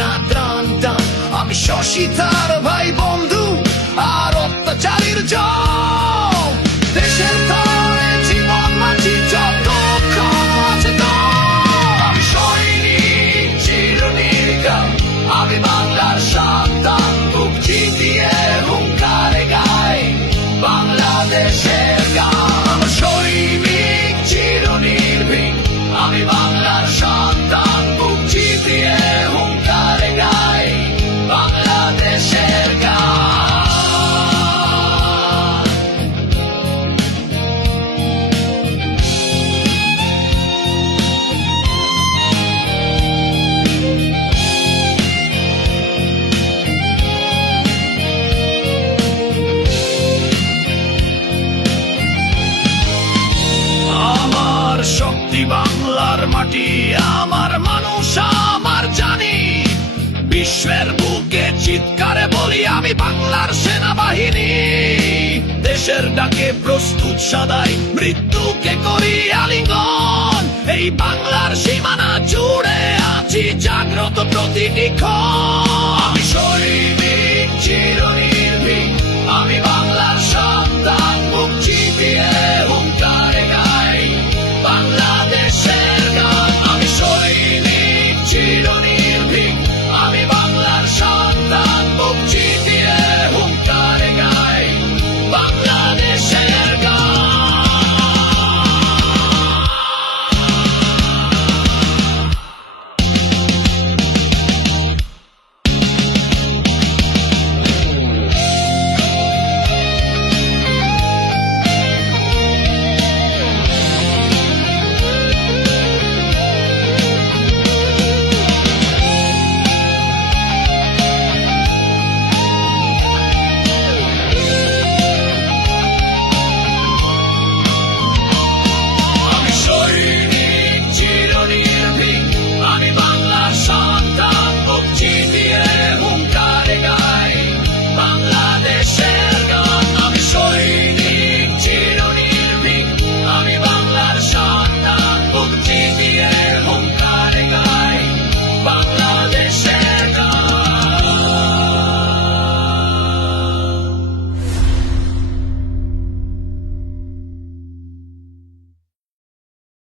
না ত্রাণ টান। আমি শশী তার ভাই বন্ধু আর অত্যাচারীর জয়। দেশের তরে জীবন মাঝি যত আছে তো। আমি সৈনিক চিরনির্ঘাত, আমি বাংলার সন্তান, বুক চিতিয়ে হুঙ্কারে গাই বাংলাদেশের গান। সৈনিক চিরনির্ভীক, আমি বাংলার সন্তান, বুক চিতিয়ে হুঙ্কারে গাই বাংলাদেশের গান। আমার শক্তি বাংলার মাটি, আমার মানুষ, আমার জানি। বিশ্বের বুকে চিৎকারে বলি আমি বাংলার সেনাবাহিনী। দেশের ডাকে প্রস্তুত সদাই, মৃত্যুকে করি আলিঙ্গন। এই বাংলার সীমানা জুড়ে আছি জাগ্রত প্রতিটি ক্ষণ। আমি শহীদ